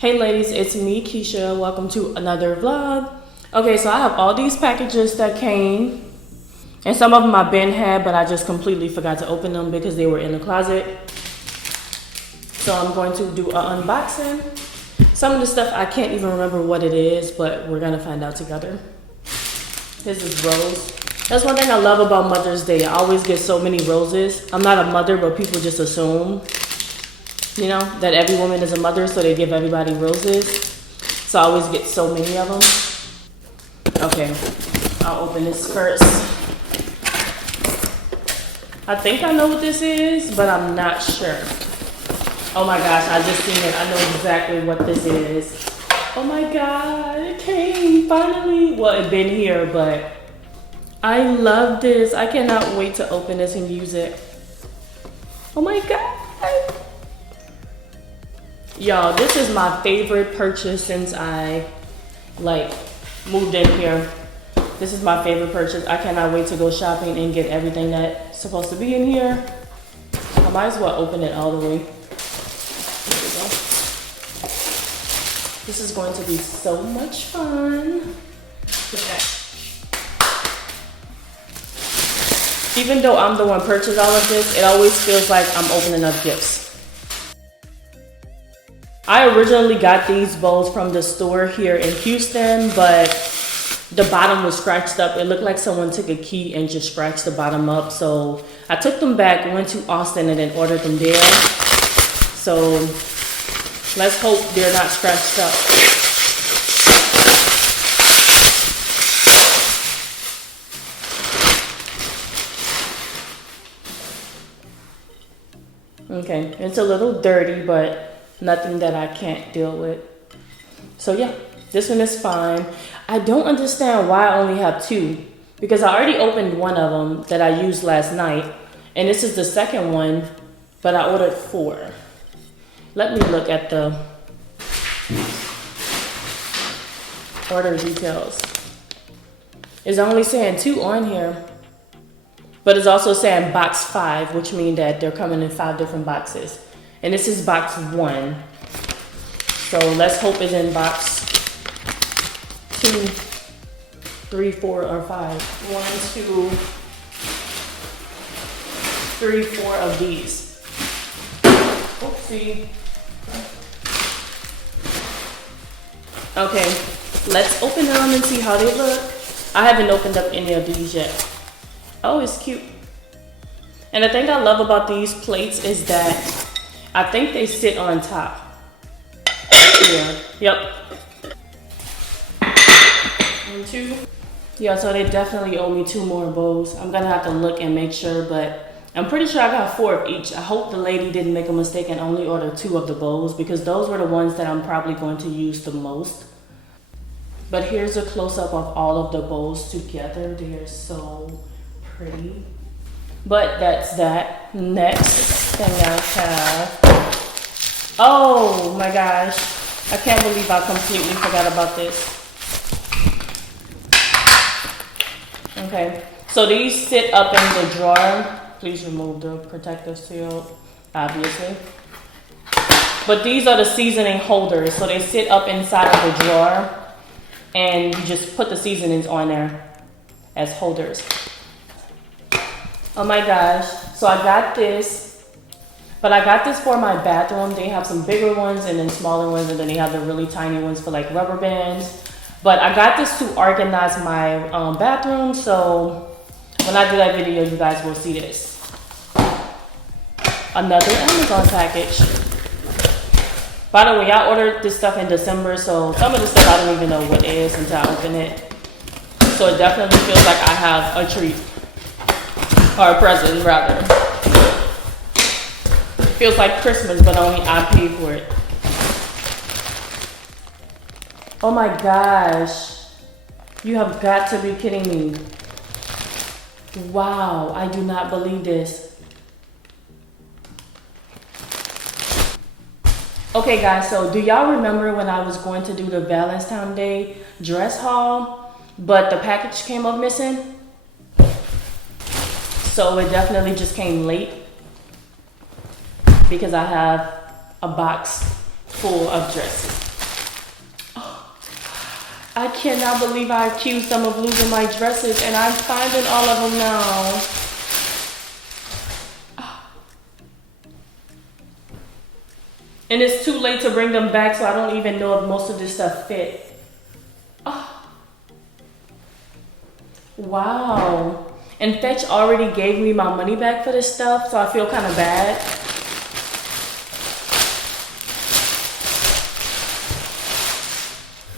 Hey ladies, it's me, Keisha. Welcome to another vlog. Okay, so I have all these packages that came, and some of them I've been had, but I just completely forgot to open them because they were in the closet. So I'm going to do an unboxing. Some of the stuff I can't even remember what it is, but we're gonna find out together. This is rose. That's one thing I love about Mother's Day. I always get so many roses. I'm not a mother, but people just assume, you know, that every woman is a mother, so they give everybody roses. So I always get so many of them. Okay, I'll open this first. I think I know what this is, but I'm not sure. Oh my gosh, I just seen it. I know exactly what this is. Oh my God, it came finally. Well, it's been here, but I love this. I cannot wait to open this and use it. Oh my God. Y'all, this is my favorite purchase since I moved in here. This is my favorite purchase. I cannot wait to go shopping and get everything that's supposed to be in here. I might as well open it all the way. There we go. This is going to be so much fun. Okay. Even though I'm the one purchased all of this, it always feels like I'm opening up gifts. I originally got these bowls from the store here in Houston, but the bottom was scratched up. It looked like someone took a key and just scratched the bottom up. So I took them back, went to Austin, and then ordered them there. So let's hope they're not scratched up. Okay, it's a little dirty, but nothing that I can't deal with. So yeah, this one is fine. I don't understand why I only have two, because I already opened one of them that I used last night, and this is the second one, but I ordered 4. Let me look at the order details. It's only saying 2 on here, but it's also saying box 5, which means that they're coming in 5 different boxes. And this is box 1. So let's hope it's in box 2, 3, 4, or 5. 1, 2, 3, 4 of these. Oopsie. Okay, let's open them and see how they look. I haven't opened up any of these yet. Oh, it's cute. And the thing I love about these plates is that I think they sit on top. Yeah. Yep. 1, 2. Yeah, so they definitely owe me 2 more bowls. I'm gonna have to look and make sure, but I'm pretty sure I got 4 of each. I hope the lady didn't make a mistake and only order 2 of the bowls, because those were the ones that I'm probably going to use the most. But here's a close-up of all of the bowls together. They are so pretty. But that's that. Next thing I have. Oh my gosh. I can't believe I completely forgot about this. Okay. So these sit up in the drawer. Please remove the protective seal, obviously. But these are the seasoning holders. So they sit up inside of the drawer, and you just put the seasonings on there as holders. Oh my gosh, so I got this, but I got this for my bathroom. They have some bigger ones and then smaller ones, and then they have the really tiny ones for like rubber bands. But I got this to organize my bathroom, so when I do that video, you guys will see this. Another Amazon package. By the way, I ordered this stuff in December, so some of the stuff I don't even know what it is until I open it. So it definitely feels like I have a treat. Or a present, rather. Feels like Christmas, but only I paid for it. Oh my gosh. You have got to be kidding me. Wow, I do not believe this. Okay guys, so do y'all remember when I was going to do the Valentine's Day dress haul, but the package came up missing? So it definitely just came late because I have a box full of dresses. I cannot believe I accused them of losing my dresses and I'm finding all of them now. And it's too late to bring them back, so I don't even know if most of this stuff fit. Oh. Wow. And Fetch already gave me my money back for this stuff, so I feel kind of bad.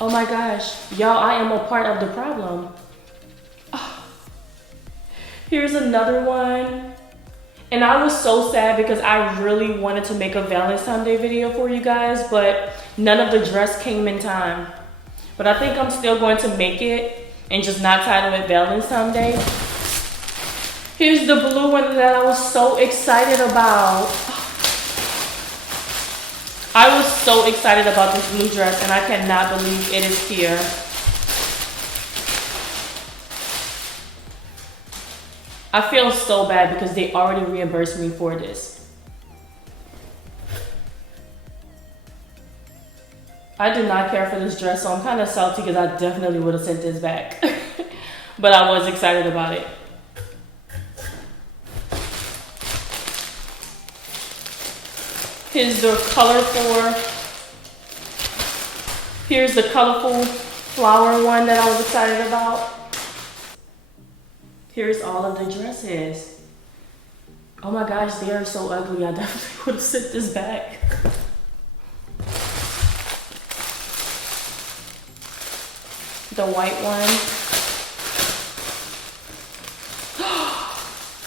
Oh my gosh. Y'all, I am a part of the problem. Oh. Here's another one. And I was so sad because I really wanted to make a Valentine's Day video for you guys, but none of the dress came in time. But I think I'm still going to make it and just not title it Valentine's Day. Here's the blue one that I was so excited about. I was so excited about this blue dress and I cannot believe it is here. I feel so bad because they already reimbursed me for this. I do not care for this dress, so I'm kind of salty because I definitely would have sent this back. But I was excited about it. Here's the colorful flower one that I was excited about. Here's all of the dresses. Oh my gosh, they are so ugly. I definitely would have sent this back. The white one.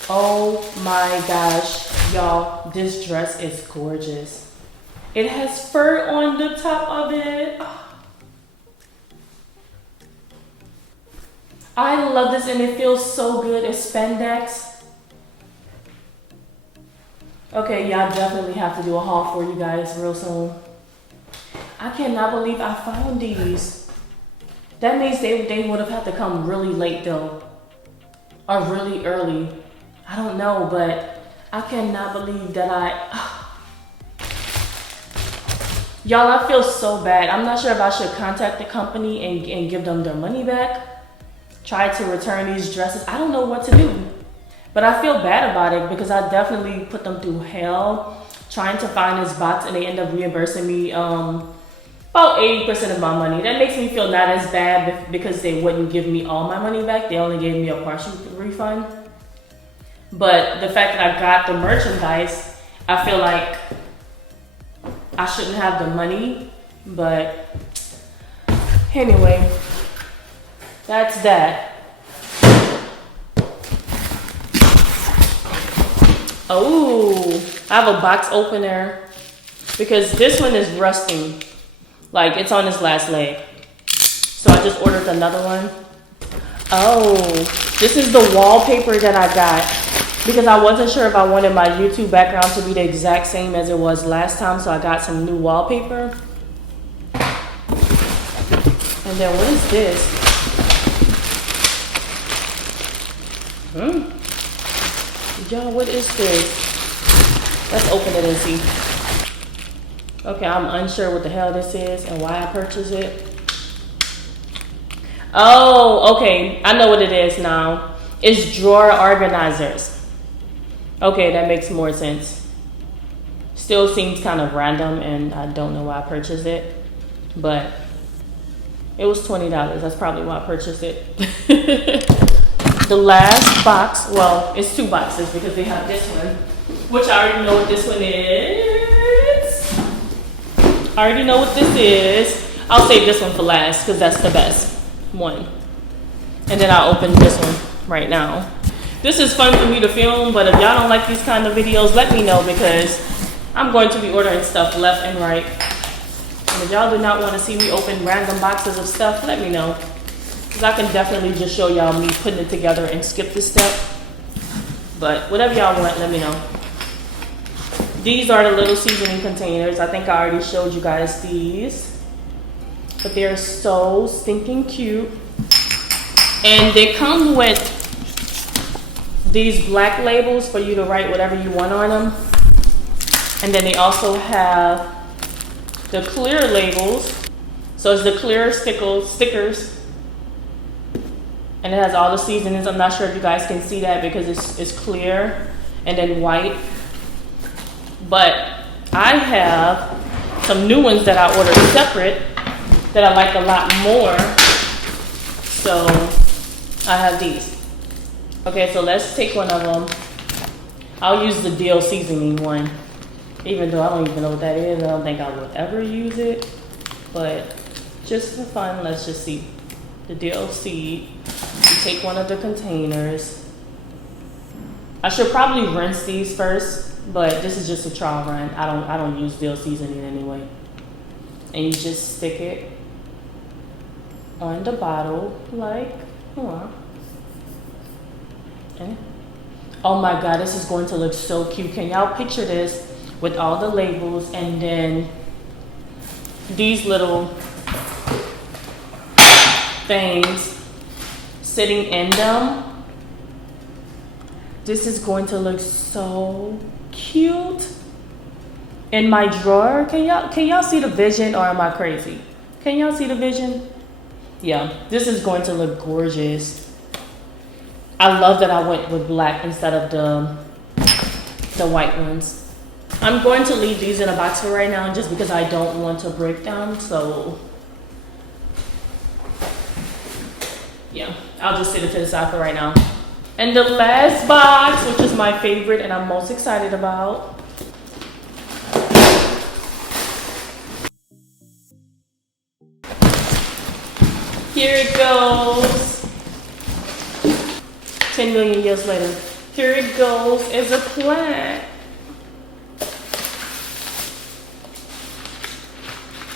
Oh my gosh, y'all, this dress is gorgeous. It has fur on the top of it. I love this and it feels so good. It's spandex. Okay, yeah, I definitely have to do a haul for you guys real soon. I cannot believe I found these. That means they would have had to come really late though. Or really early. I don't know, but I cannot believe that Y'all, I feel so bad. I'm not sure if I should contact the company and give them their money back. Try to return these dresses. I don't know what to do. But I feel bad about it because I definitely put them through hell trying to find this box and they end up reimbursing me about 80% of my money. That makes me feel not as bad because they wouldn't give me all my money back. They only gave me a partial refund. But the fact that I got the merchandise, I feel like I shouldn't have the money. But anyway, that's that. Oh, I have a box opener because this one is rusting. Like it's on its last leg. So I just ordered another one. Oh, this is the wallpaper that I got because I wasn't sure if I wanted my YouTube background to be the exact same as it was last time. So I got some new wallpaper. And then what is this? Y'all, what is this? Let's open it and see. Okay, I'm unsure what the hell this is and why I purchased it. Oh, okay. I know what it is now. It's drawer organizers. Okay, that makes more sense. Still seems kind of random and I don't know why I purchased it. But it was $20. That's probably why I purchased it. The last box, well, it's two boxes because they have this one, which I already know what this one is. I already know what this is. I'll save this one for last because that's the best one. And then I'll open this one right now. This is fun for me to film, but if y'all don't like these kind of videos, let me know because I'm going to be ordering stuff left and right. And if y'all do not want to see me open random boxes of stuff, let me know. Because I can definitely just show y'all me putting it together and skip this step. But whatever y'all want, let me know. These are the little seasoning containers. I think I already showed you guys these. But they're so stinking cute. And they come with these black labels for you to write whatever you want on them. And then they also have the clear labels So it's the clear stickers. And it has all the seasonings. I'm not sure if you guys can see that because it's clear and then white. But I have some new ones that I ordered separate that I like a lot more. So I have these. Okay, so let's take one of them. I'll use the dill seasoning one. Even though I don't even know what that is. I don't think I would ever use it. But just for fun, let's just see. The dill seed. You take one of the containers. I should probably rinse these first, but this is just a trial run. I don't use dill seasoning anyway. And you just stick it on the bottle like, okay. Oh my God, this is going to look so cute. Can y'all picture this with all the labels and then these little things sitting in them? This is going to look so cute in my drawer. Can y'all see the vision, or am I crazy? Can y'all see the vision? Yeah, this is going to look gorgeous. I love that I went with black instead of the white ones. I'm going to leave these in a box for right now just because I don't want to break them. So yeah, I'll just sit it to the side for right now. And the last box, which is my favorite and I'm most excited about. Here it goes. 10 million years later. Here it goes as a plant.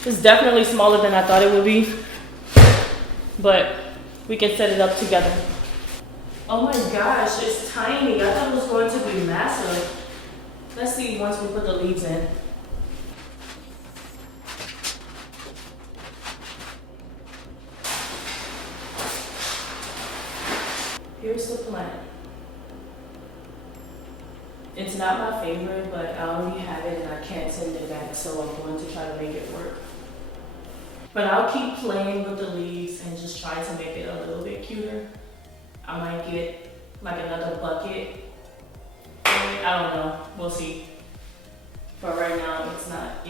It's definitely smaller than I thought it would be, but we can set it up together. Oh my gosh, it's tiny. I thought it was going to be massive. Let's see once we put the leaves in. Here's the plant. It's not my favorite, but I already have it and I can't send it back, so I'm going to try to make it work. But I'll keep playing with the leaves and just try to make it a little bit cuter. I might get like another bucket. I don't know, we'll see. But right now it's not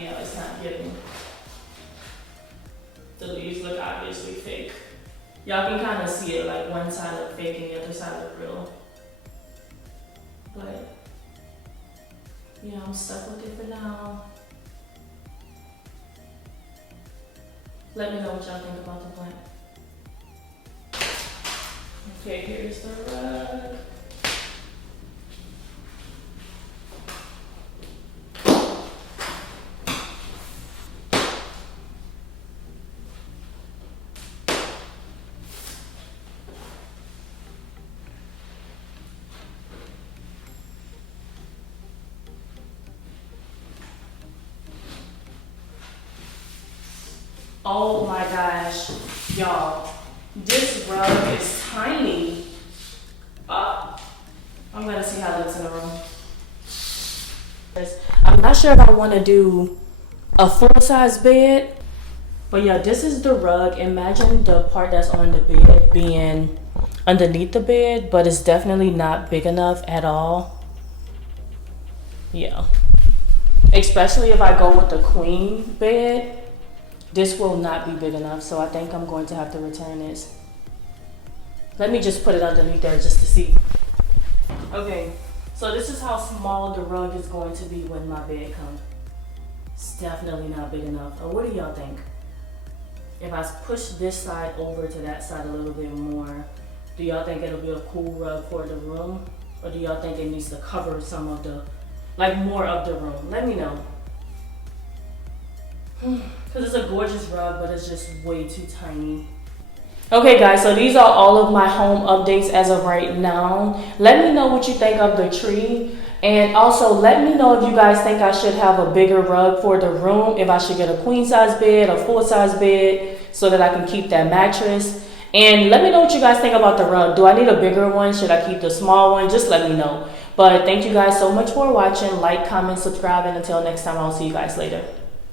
giving. The leaves look obviously fake. Y'all can kind of see it, like one side look fake and the other side look real. But yeah, I'm stuck with it for now. Let me know what y'all think about the plant. Okay, here's the rug. Oh my gosh, y'all, this rug is tiny. I'm gonna see how it looks in the room. I'm not sure if I want to do a full-size bed, but yeah, this is the rug. Imagine the part that's on the bed being underneath the bed, but it's definitely not big enough at all. Yeah, especially if I go with the queen bed. This will not be big enough, so I think I'm going to have to return this. Let me just put it underneath there just to see. Okay, so this is how small the rug is going to be when my bed comes. It's definitely not big enough. Or what do y'all think? If I push this side over to that side a little bit more, do y'all think it'll be a cool rug for the room? Or do y'all think it needs to cover some of the, like more of the room? Let me know. Because it's a gorgeous rug, but it's just way too tiny. Okay guys, so these are all of my home updates as of right now. Let me know what you think of the tree. And also let me know if you guys think I should have a bigger rug for the room. If I should get a queen size bed, a full size bed, so that I can keep that mattress. And let me know what you guys think about the rug. Do I need a bigger one? Should I keep the small one? Just let me know. But thank you guys so much for watching. Like, comment, subscribe, and until next time, I'll see you guys later.